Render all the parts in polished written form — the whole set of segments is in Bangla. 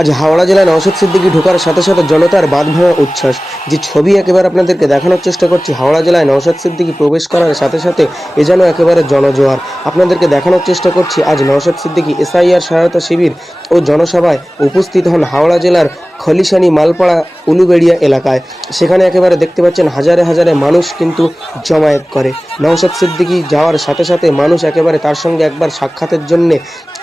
আজ হাওড়া জেলায় নওশাদ সিদ্দিকী ঢোকার সাথে সাথে জনতার বাঁধ ভাঙা উচ্ছ্বাস। যে ছবি একেবারে আপনাদেরকে দেখানোর চেষ্টা করছি, হাওড়া জেলায় নওশাদ সিদ্দিকী প্রবেশ করার সাথে সাথে এ যেন একেবারে জনজোয়ার। আপনাদেরকে দেখানোর চেষ্টা করছি আজ নওশাদ সিদ্দিকী এসআইআর সহায়তা শিবির ও জনসভায় উপস্থিত হন হাওড়া জেলার খলিশানি মালপাড়া উলুবেড়িয়া এলাকায়। সেখানে একেবারে দেখতে পাচ্ছেন হাজারে হাজারে মানুষ কিন্তু জমায়েত করে। নওশাদ সিদ্দিকী যাওয়ার সাথে সাথে মানুষ একেবারে তার সঙ্গে একবার সাক্ষাতের জন্যে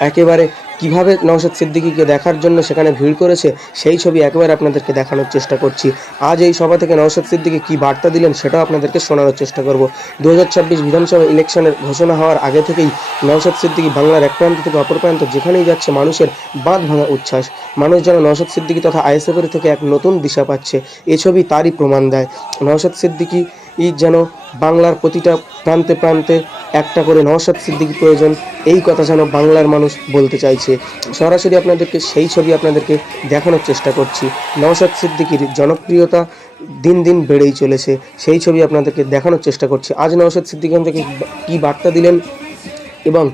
একেবারে কিভাবে নওশাদ সিদ্দিকীকে দেখার জন্য সেখানে ভিড় করেছে সেই ছবি একেবারে আপনাদেরকে দেখানোর চেষ্টা করছি। আজ এই সভা থেকে নওশাদ সিদ্দিকী কী বার্তা দিলেন সেটাও আপনাদেরকে শোনানোর চেষ্টা করব। 2026 বিধানসভা ইলেকশনের ঘোষণা হওয়ার আগে থেকেই নওশাদ সিদ্দিকী বাংলার এক প্রান্ত থেকে অপর প্রান্ত যেখানেই যাচ্ছে মানুষের বাঁধ ভাঙা উচ্ছ্বাস। মানুষ যেন নওশাদ সিদ্দিকী তথা আইএসএফের থেকে এক নতুন দিশা পাচ্ছে, এ ছবি তারই প্রমাণ দেয়। নওশাদ সিদ্দিকী যেন বাংলার প্রতিটা প্রান্তে প্রান্তে একটা করে নওশাদ সিদ্দিকী প্রয়োজন, এই কথা যেন বাংলার মানুষ বলতে চাইছে। সরাসরি আপনাদেরকে সেই ছবি আপনাদেরকে দেখানোর চেষ্টা করছি। নওশাদ সিদ্দিকীর জনপ্রিয়তা দিন দিন বেড়েই চলেছে, সেই ছবি আপনাদেরকে দেখানোর চেষ্টা করছি। আজ নওশাদ সিদ্দিকী থেকে কী বার্তা দিলেন এবং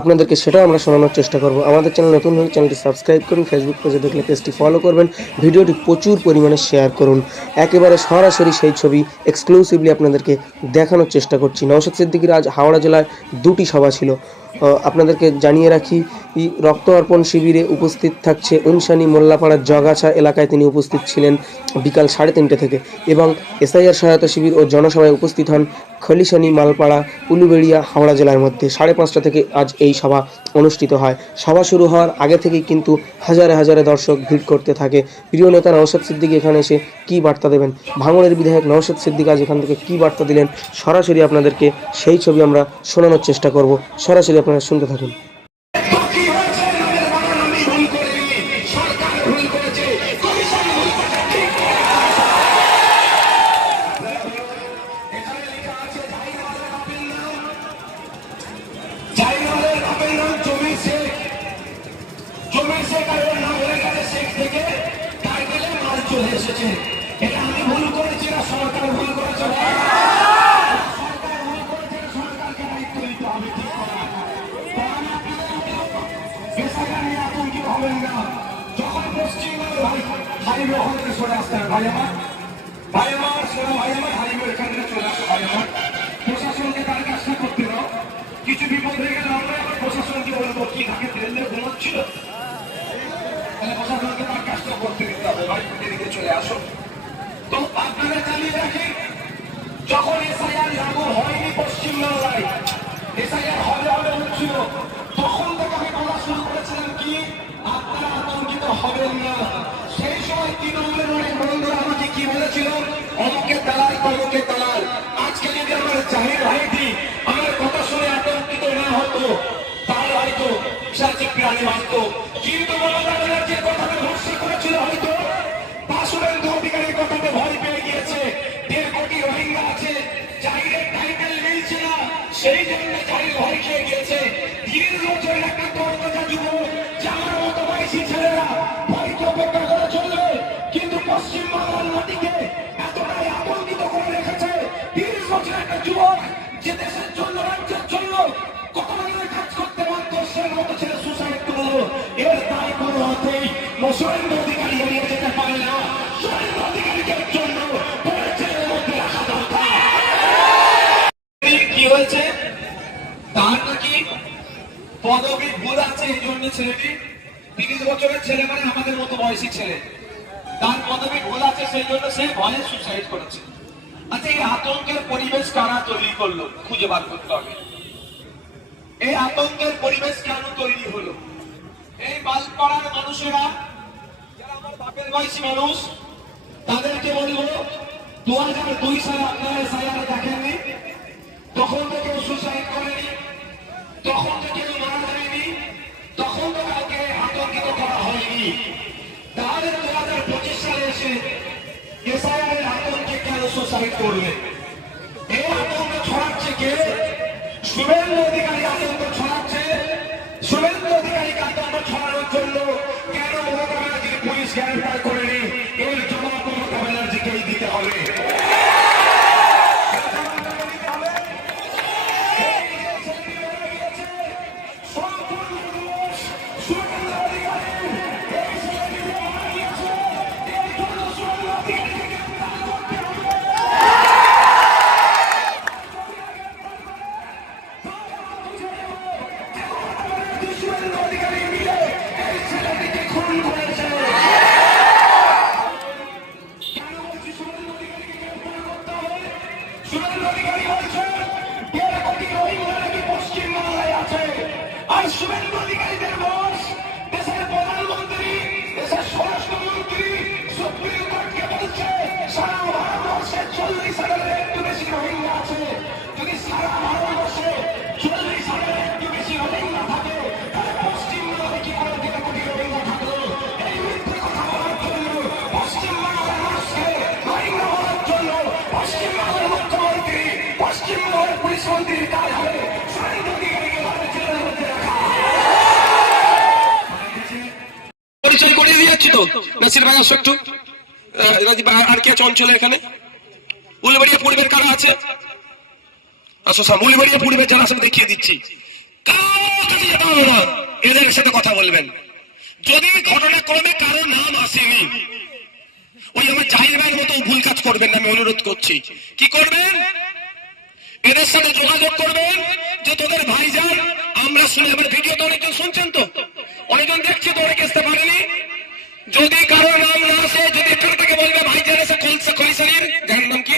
আপনাদেরকে সেটাও আমরা শোনানোর চেষ্টা করব। আমাদের চ্যানেল নতুন হলে চ্যানেলটি সাবস্ক্রাইব করুন, ফেসবুক পেজে দেখলে পেজটি ফলো করবেন, ভিডিওটি প্রচুর পরিমাণে শেয়ার করুন। একেবারে সরাসরি সেই ছবি এক্সক্লুসিভলি আপনাদেরকে দেখানোর চেষ্টা করছি। নওশাদ সিদ্দিকীর আজ হাওড়া জেলায় দুটি সভা ছিল। আপনাদেরকে জানিয়ে রাখি, রক্ত অর্পণ শিবিরে উপস্থিত থাকছে উনসানি মোল্লাপাড়ার জগাছা এলাকায় তিনি উপস্থিত ছিলেন বিকাল 3:30 থেকে, এবং এসআইআর সহায়তা শিবির ও জনসভায় উপস্থিত হন খলিশানি মালপাড়া উলুবেড়িয়া হাওড়া জেলার মধ্যে। 5:30 থেকে আজ এই সভা অনুষ্ঠিত হয়। সভা শুরু হওয়ার আগে থেকেই কিন্তু হাজারে হাজারে দর্শক ভিড় করতে থাকে। প্রিয় নেতা নওশাদ সিদ্দিকী এখানে এসে কী বার্তা দেবেন, ভাঙড়ের বিধায়ক নওশাদ সিদ্দিকী আজ এখান থেকে কী বার্তা দিলেন, সরাসরি আপনাদেরকে সেই ছবি আমরা শোনানোর চেষ্টা করব। সরাসরি আপনারা শুনতে থাকুন। এটা আমি ভুল করেছি না সরকার ভুল করেছে, সরকারকে দায়িত্ব নিতে হবে ঠিক করা। আতঙ্কিত হবেন না। যখন পশ্চিমবঙ্গ হাইওয়ে ওখানে সরে আসতে হবে, ভাই আমার শোনো, ভাই আমার হাইওয়ে এখানে চলে আসো, ভাই আমার প্রশাসনকে তার কাজটা করতে দাও। কিছু বিপদ হয়ে গেলে আমরা আবার প্রশাসনকে বলবো কি তাকে ট্রেনে ঘুমাচ্ছিল, তাহলে প্রশাসনকে তার কাজটা করতে দিতে হবে। ভাই এদিকে চলে আসো। তো আপনারা চালিয়ে রাখেন, যখন এসআইআর লাগু হয়নি পশ্চিমবাংলায়, এসআইআর হবে হবে হচ্ছিল, তখন থেকে আমি বলা শুরু করেছিলাম কি আপনারা আতঙ্কিত হবেন না। সেই সময় তৃণমূলের অনেক বন্ধুরা আমাকে কি বলেছিল, অমুকে দালাল তমুকে দালাল। আজকে যদি আমার জাহির ভাইটি আমার কথা শুনে আতঙ্কিত না হতো তাহলে হয়তো সাথে প্রাণী মানত। কিন্তু মমতা ব্যানার্জির কথাতে ভরসা করেছিল, হয়তো শুভেন্দু অধিকারীর কথাতে ভয় পেয়ে গিয়েছে। 1.5 কোটি রোহিঙ্গা আছে, জাহিরের টাইটেল মিলছে না, সেই জন্য জাহির ভয় খেয়ে গিয়েছে। 30 বছরের একটা তরতাজা যুবক যার মতো বয়সী ছেলেরা ভয়কে উপেক্ষা করে চলবে, কিন্তু পশ্চিমবাংলার মাটিকে এতটাই আতঙ্কিত করে রেখেছে। 30 বছরের একটা যুবক যে দেশের জন্য রাজ্যের জন্য কত ধরনের কাজ করতে পারত, সেই মতো ছেলে সুসাইড করলো। এর দায় কোনো হাতেই শুভেন্দু অধিকারী এড়িয়ে যেতে পারে না। শুভেন্দু অধিকারীকে জন্য পরিচয়ের মধ্যে রাখা দরকার। কি হয়েছে, তার নাকি পদবী ভুল আছে, এই জন্য ছেলেটি 30 বছরের ছেলে, মানে আমাদের মতো বয়সী ছেলে, তার পদবী ভুল আছে, সেই জন্য সে ভয়ে সুসাইড করেছে। আচ্ছা, এই আতঙ্কের পরিবেশ কারা তৈরি করলো খুঁজে বার করতে হবে। এই আতঙ্কের পরিবেশ কেন তৈরি হলো? এই বালপাড়ার মানুষেরা যারা আমার বাপের বয়সী মানুষ, তাদেরকে বলবো 2002 সালে আপনারা এসআইআর দেখেননি, তখন তো কেউ সুসাইড করেনি, তখন তো কেউ মারা যায়নি, তখন তো কাউকে আতঙ্কিত করা হয়নি। তাহলে 2025 সালে এসে এসআইআর এর আতঙ্কে কেন সুসাইড করবে? এই আতঙ্ক ছড়াচ্ছে কে? শুভেন্দু অধিকারী আতঙ্ক ছড়াচ্ছে। শুভেন্দু অধিকারীকে আতঙ্ক ছড়ানোর জন্য কেন মমতা ব্যানার্জির পুলিশ গ্রেফতার করেনি, এর জবাব মমতা ব্যানার্জিকেই দিতে হবে। শুভেন্দু অধিকারী শান্তির কাজ হবে শুভেন্দু অধিকারীকে ভারতের জেলের মধ্যে রাখা। পরিচয় করিয়ে দিয়ে যাচ্ছি তো নাসির ভাই, আসো একটু। আর কি আছে অঞ্চলে এখানে? উলবেড়িয়া পূর্বের কারা আছে? আসো সব উলবেড়িয়া পূর্বের যারা আছে দেখিয়ে দিচ্ছি। কারোর কাছে যেতে হবে না, এদের সাথে কথা বলবেন। যদি ঘটনাক্রমে কারো নাম আসেনি, ওই আমার জাহির ভাইয়ের মতো ভুল কাজ করবেন না, আমি অনুরোধ করছি। কি করবেন? এদের সাথে যোগাযোগ করবেন যে তোদের ভাইজান আমরা শুনে, আমার ভিডিও তো অনেকজন শুনছেন, তো অনেকজন দেখছে, তো অনেকে আসতে পারেনি। যদি কারো নাম না আসে, যদি এখান থেকে বলবে ভাইজান এসে কলসারির যার নাম কি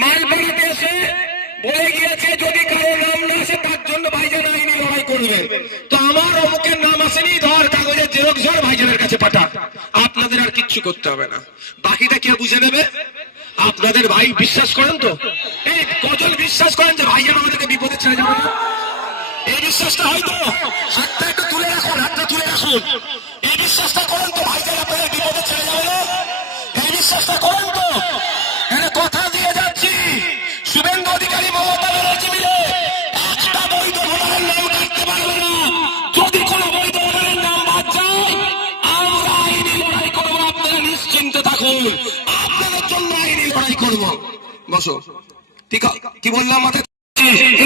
মালপাড়াতে এসে বলে গিয়েছে, যদি কারো নাম না আসে তার জন্য ভাইজান আইনি লড়াই করবে। তো আমার অমুকের নাম আসেনি, ধর কাগজের জেরক্স ধর ভাইজানের কাছে পাঠা। আপনাদের আর কিচ্ছু করতে হবে না, বাকিটা কে বুঝে নেবে। আপনাদের ভাই বিশ্বাস করেন তো? এই কজন বিশ্বাস করেন যে ভাইজান আমাদেরকে বিপদে ছেড়ে যাবে না? এই বিশ্বাসটা হয়তো হাতটা একটু তুলে রাখুন, হাতটা তুলে রাখুন। এই বিশ্বাসটা করেন তো ভাইজান আপনাদের বিপদে ছেড়ে যাবে না? এই বিশ্বাসটা করেন তো? এখানে কথা দিয়ে যাচ্ছি, শুভেন্দু অধিকারী মমতা ব্যানার্জি মিলে একটা বৈধ ভোটারের নাম কাটতে পারবে না। যদি কোনো বৈধ ভোটারের নাম বাদ যায়, আমরা আইনি লড়াই করবো। আপনারা নিশ্চিন্তে থাকুন, আপনাদের জন্য আইনি লড়াই করবো। বসো। ঠিক আছে, কি বললাম মাথায়?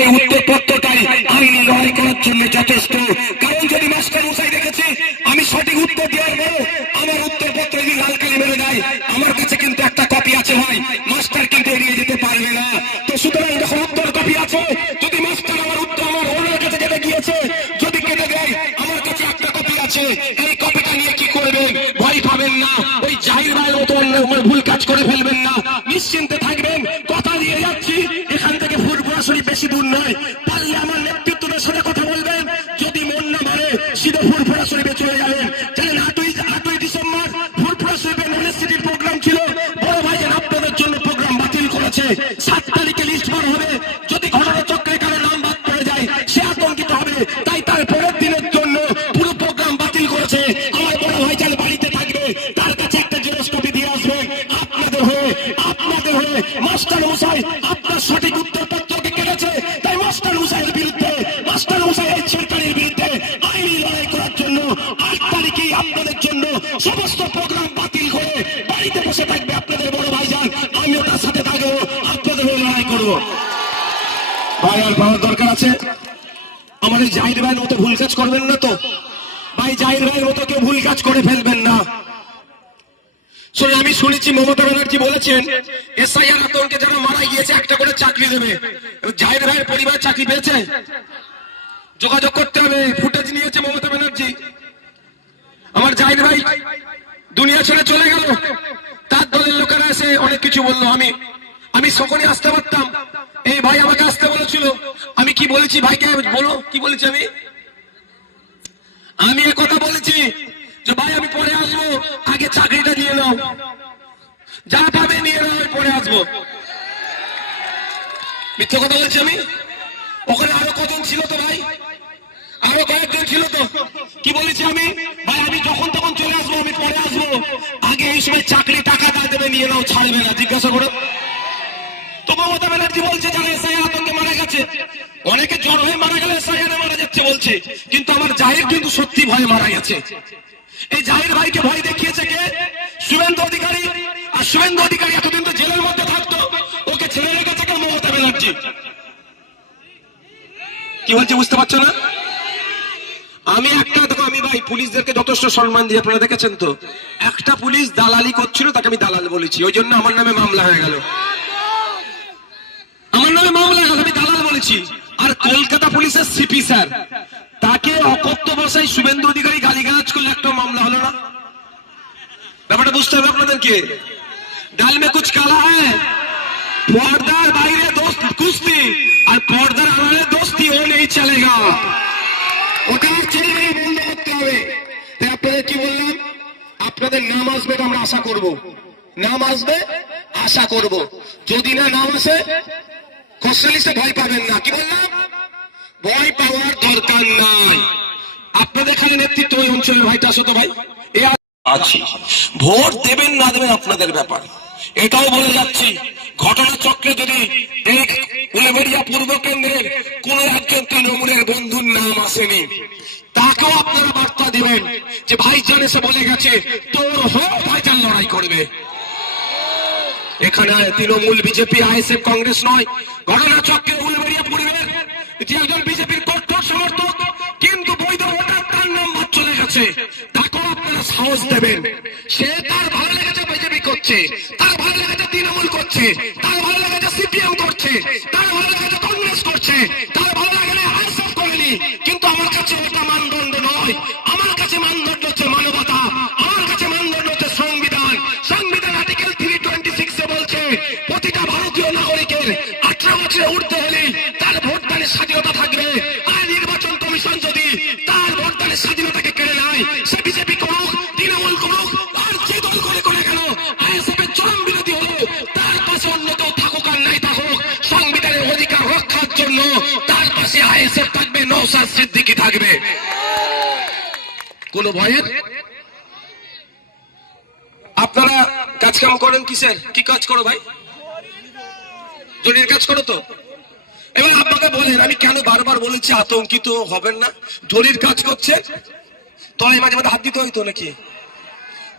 এই উত্তরপত্রটাই আইনি লড়াই করার জন্য যথেষ্ট। কারণ যদি মাস্টার মশাই দেখেছি আমি সঠিক উত্তর দেওয়ার পর আমার উত্তরপত্র যদি লাল কালি মেরে যায়, আমার কাছে কিন্তু একটা কপি আছে ভাই, মাস্টার কিন্তু এড়িয়ে যেতে পারবে না। তো সুতরাং যখন উত্তর কপি আছে, যদি মাস্টার আমার উত্তর আমার ওনার কাছে যেতে গিয়েছে যদি কেটে দেয়, আমার কাছে একটা কপি আছে। এই কপিটা নিয়ে কি করবেন? ভয় পাবেন না, ওই জাহির ভাইয়ের মতো অন্য ভুল কাজ করে ফেলবেন না, নিশ্চিন্তে থাকবেন। কথা দিয়ে যাচ্ছি, এখান থেকে ফুরফুরাশরী বেশি দূর নয়। পারলে আমার নেতৃত্বের সাথে কথা বলবেন, যদি মন না মারে সিধে ফুরফুরাশরীফে চলে যাবেন। জানেন 8ই ডিসেম্বর ফুরফুরাশরীফে ইউনিভার্সিটির প্রোগ্রাম ছিল, বড় ভাইয়ের আপনাদের জন্য প্রোগ্রাম বাতিল করেছে। 7 তারিখে লিস্ট বার হবে, যদি ঘটনা চক্রে কারো নাম বাদ পড়ে যায় সে আতঙ্কিত হবে, তাই তার পরের দিনের জন্য পুরো প্রোগ্রাম বাতিল করেছে। আমার বড় ভাইজান বাড়িতে থাকবে, তার কাছে একটা জেরক্স কপি দিয়ে আসবে। আপনাদের হয়ে মাস্টার মশাই আপনার সঠিক উত্তরপত্রকে কেটেছে, তাই মাস্টার মশাইয়ের বিরুদ্ধে, মাস্টার মশাইয়ের সরকারের বিরুদ্ধে আইনি লড়াই করার জন্য 8 তারিখেই আপনাদের জন্য সমস্ত প্রোগ্রাম বাতিল করে বাড়িতে বসে থাকবে আপনাদের বড় ভাইজান। আমিও তার সাথে থাকবো, আপনাদের হয়ে লড়াই করবো। ভাই আর পাওয়ার দরকার আছে। আমার এই জাহির ভাইয়ের মতো ভুল কাজ করবেন না তো ভাই, জাহির ভাইয়ের মতো কেউ ভুল কাজ করে ফেলবেন না। আমি শুনেছি মমতা ব্যানার্জি বলেছেন এসআইআর আতঙ্কে যারা মারা গিয়েছে একটা করে চাকরি দেবে। জাহির ভাইয়ের পরিবার চাকরি পেয়েছে? যোগাযোগ করতে হবে। ফুটেজ নিয়েছে মমতা ব্যানার্জি। আমার জাহির ভাই দুনিয়া ছেড়ে চলে গেল, তার দলের লোকেরা এসে অনেক কিছু বললো। আমি সকলে আসতে পারতাম, এই ভাই আমাকে আসতে বলেছিল। আমি কি বলেছি ভাইকে বলো, কি বলেছি আমি কথা বলেছি যে ভাই আমি পরে আসবো, আগে চাকরিটা নিয়ে নাও, যা পাবে নিয়ে নাও, পরে আসবো। মিথ্যে কথা বলছি আমি? ওখানে আরো কজন ছিল তো ভাই, আরো কয়েকজন ছিল তো। কি বলেছি আমি? ভাই আমি যখন তখন চলে আসবো, আমি পরে আসবো, আগে এই সময় চাকরি টাকা দেবে নিয়ে নাও, ছাড়বে না, জিজ্ঞাসা করো। তো মমতা ব্যানার্জি বলছে যারা এসআইআর আতঙ্কে মারা গেছে, অনেকে জ্বর হয়ে মারা গেলে এসআইআর মারা যাচ্ছে বলছে, কিন্তু আমার জাহির কিন্তু সত্যি ভয়ে মারা গেছে। এই জাহির ভাইকে ভয় দেখিয়েছে কে? শুভেন্দু অধিকারী। আর শুভেন্দু অধিকারী এতদিন তো জেলের মধ্যে থাকতো, ওকে ছেড়ে রেখেছে কে? মমতা ব্যানার্জি। কি বলছে বুঝতে পারছো না? আমি দেখো, আমি ভাই পুলিশদেরকে যথেষ্ট সম্মান দিই, আপনারা দেখেছেন তো। একটা পুলিশ দালালি করছিল, তাকে আমি দালাল বলেছি, ওই জন্য আমার নামে মামলা হয়ে গেল। আমি দালাল বলেছি। আর কলকাতা পুলিশের সিপি স্যার, তাকে অকথ্য ভাষায় শুভেন্দু অধিকারী গালিগালাজ করলে একটা মামলা হলো না? ব্যাপারটা বুঝতে হবে আপনাদেরকে। ডাল মে কুছ কালা হ্যায়, পর্দার বাইরে দোস্ত কুস্তি আর পর্দার আড়ালে দোস্তি ও নেই চলেগা। ওটা ছেড়ে বন্ধ করতে হবে। তাই আপনাদের কি বললাম, আপনাদের নাম আসবে আমরা আশা করব, নাম আসবে আশা করব। যদি না নাম আসে কোশ্চেলিসে ভয় পাবেন না। কি বললাম? ভয় পাওয়ার দরকার নাই। আপনাদের এখানে নেতৃত্ব ওই অঞ্চলের ভাইটা আসো তো ভাই, এ আছি। ভোট দেবেন না দেবেন আপনাদের ব্যাপার, এটাও বলে যাচ্ছি, ঘটনাচক্রে যদি এই উলুবেড়িয়া পূর্ব কেন্দ্রের কোন একজন তৃণমূলের বন্ধুর নাম আসেনি, তাকেও আপনারা বার্তা দিবেন যে ভাইজান এসে বলে গেছে তোর হয়ে ভাইজান লড়াই করবে। এখানে তৃণমূল, বিজেপি, আইএসএফ, কংগ্রেস নয়, ঘটনাচক্রে উলুবেড়িয়া পূর্বের যে একজন বিজেপির কট্টর সমর্থক কিন্তু বৈধ ভোটার, তার নাম বাদ চলে গেছে, তাকেও আপনারা সাহস দেবেন। সে তার ভালো লেগেছে বিজেপি করছে, তার ভালো লেগেছে তৃণমূল করছে, তার ভালো লেগেছে সিপিএম করছে, তার ভালো লেগেছে কংগ্রেস করছে, তার ভালো লাগলে আইএসএফ করেনি। কিন্তু আমার কাছে ওটা মানদণ্ড নয়, আমার কাছে মানদণ্ড হচ্ছে মানবতা, আমার কাছে মানদণ্ড হচ্ছে সংবিধান। সংবিধান আর্টিকেল 326 বলছে প্রতিটা ভারতীয় নাগরিকের 18 বছরে উঠতে হলে তার ভোটদানের স্বাধীনতা থাকবে। আর নির্বাচন কমিশন যদি তার ভোটদানের স্বাধীনতাকে কেড়ে নেয়, সে বিজেপি করুক, তৃণমূল করুক, আর যে দল করে কেন, আইএসএফ এর চরম বিরোধী হলো, তার পাশে অন্য কেউ থাকুক আর নাই থাকুক, সংবিধানের অধিকার রক্ষার জন্য তার পাশে আইএসএফ থাকবে, নওশাদ সিদ্দিকী থাকবে। কোন ভয়ের? আপনারা কাজ কাম করেন কিসের? কি কাজ করো ভাই? জরির কাজ করো তো? এবার আপনাকে বলেন, আমি কেন বারবার বলেছি আতঙ্কিত হবেন না। জরির কাজ করছে, তলায় মাঝে মাঝে হাত দিতে হইতো নাকি?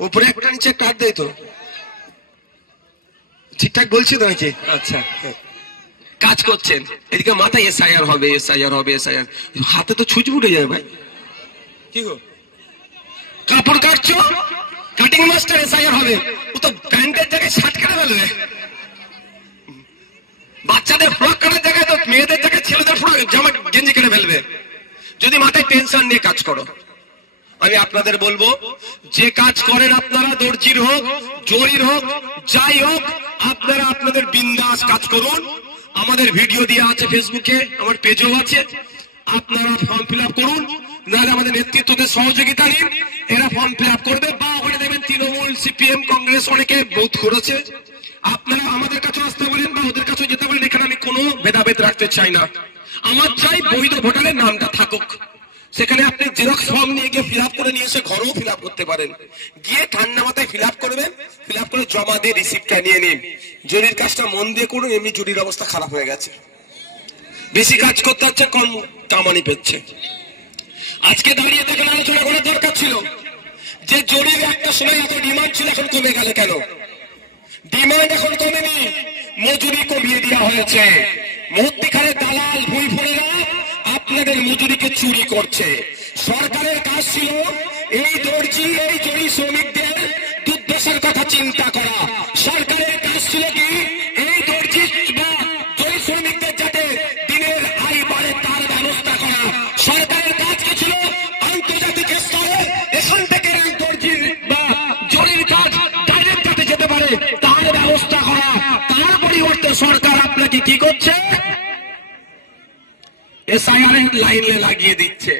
উপরে একটা নিচে একটা হাত দিত, ঠিকঠাক বলছি তো নাকি? আচ্ছা, কাজ করছেন, এদিকে মাথায় এসআইআর হবে, এসআইআর হবে, এসআইআর, হাতে তো ছুঁচ উঠে যাবে ভাই। কি গো, কাপড় কাটছো, কাটিং মাস্টার এসআইআর হবে, ও তো প্যান্টের জায়গায় শার্ট কেটে ফেলবে। বাচ্চাদের ফ্রক কাটার জায়গায় তো মেয়েদের জায়গায় ছেলেদের ফ্রক জামা গেঞ্জি কেটে ফেলবে। যদি মাথায় টেনশন নিয়ে কাজ করো, আমি আপনাদের বলবো, যে কাজ করেন আপনারা, দর্জির হোক, জরির হোক, যাই হোক, আপনারা আপনাদের বিন্দাস কাজ করুন। আমাদের ভিডিও দেওয়া আছে ফেসবুকে, আমার পেজও আছে, আপনারা ফর্ম ফিল আপ করুন, নাহলে আমাদের নেতৃত্বদের সহযোগিতা নিন, এরা ফর্ম ফিল আপ করবে। বা ওখানে দেখবেন তৃণমূল, সিপিএম, কংগ্রেস অনেকে বুথ করেছে, আপনারা আমাদের কাছে আসতে পারেন বা ওদের কাছে যেতে পারেন। এখানে আমি কোনো ভেদাভেদ রাখতে চাই না, আমার চাই বৈধ ভোটারের নামটা থাকুক। সেখানে আপনি জেরক্স ফর্ম নিয়ে গিয়ে ফিল আপ করে নিয়ে এসে ঘরেও ফিল আপ করতে পারেন, গিয়ে ঠান্ডা মাথায় ফিল আপ করবেন, ফিল আপ করে জমা দিয়ে রিসিপ্টটা নিয়ে নিন। জরির কাজটা মন দিয়ে করুন, এমনি জরির অবস্থা খারাপ হয়ে গেছে, বেশি কাজ করতে হচ্ছে, কম কামানি পেচ্ছে। আজকে দাঁড়িয়ে দেখেন আলোচনা করার দরকার ছিল যে জরির একটা সময় এত ডিমান্ড ছিল, এখন কমে গেল কেন? ডিমান্ড এখন কমেনি, মজুরি কমিয়ে দেওয়া হয়েছে। মধ্যিখানে দালাল ভুলফড়েরা আপনাদের মজুরিকে চুরি করছে। সরকারের কাজ ছিল এই দর্জি, এই জরি শ্রমিকদের দুর্দশার কথা চিন্তা করা। সরকারের কাজ ছিল কি এই দর্জি বা জরি শ্রমিকদের যাতে দিনের আয় বাড়ে তার ব্যবস্থা করা। সরকারের কাজ কি ছিল? আন্তর্জাতিক স্তরে এখান থেকে দর্জির বা জরির কাজ ডাইরেক্ট যাতে যেতে পারে তার ব্যবস্থা করা। তার পরিবর্তে সরকার আপনাকে কি করছে? এসআইআর লাইনে লাগিয়ে দিচ্ছে।